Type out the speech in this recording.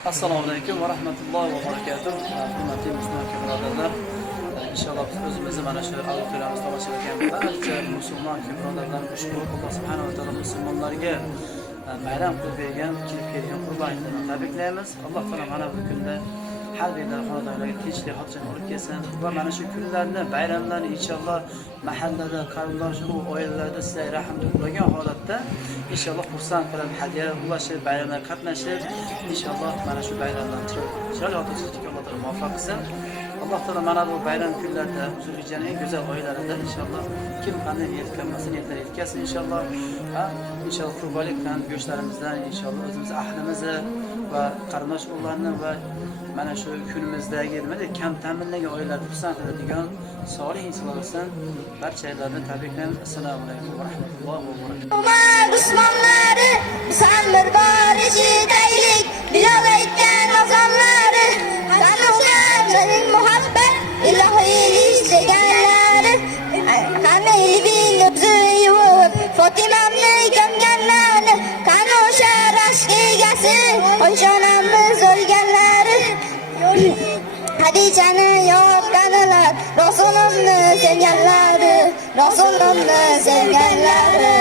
Assalomu alaykum va rahmatullohi va barakatuh. Hurmatli musulmon birodarlar, inshaalloh o'zimizni mana shu alohidamiz tomoshabin barcha musulmon birodarlar ushbu Alloh subhanahu va taolo musulmonlarga bayram qilib bergan, kelib kelgan qurbonlarni tabriklaymiz. Alloh taolo mana bu kunda har bir xonadonlarga tinchlik, xotirjam olib kelsin va mana shu kunlarni, bayramlarni inshaalloh mahallada, qarindosh, oilalarda sizlar rahmli bo'lgan holatda inshaalloh xursand qilib, hadya ulashib, bayramlarga qatnashib, inshaalloh mana shu bayramlarni chiroyli o'tkazishga Alloh taolo muvaffaq qilsin. Alloh taolo mana bu bayram kunlarida, Zulhijjaning eng go'zal oylarida inshaalloh kim qanday niyat qilmasa niyatlar yetkazsin inshaalloh. İnşallah qurbonlik qilgan go'shtlarimizdan inshaalloh o'zimiz ahlimizni va qarindosh urug'larni va mana shu kunimizdagi nimada kam ta'minlangan oilalarni xursand qiladigan solih insonlardan barchalarni tabriklaymiz. Assalomu alaykum va rahmatullohi va barakatuh. Dushmanlari samir barishidaylik Bilal aytgan azonlari Qanug'an mening muhabbat ilohiy istaganlari Qani ilbin o'zi yuvib Fotimamni gömganlari Qani o'sha rashk egasi Oyshanamiz o'lganlari Hadijani yoqqanilar Rasulullohni sevganlari Rasulullohni sevganlari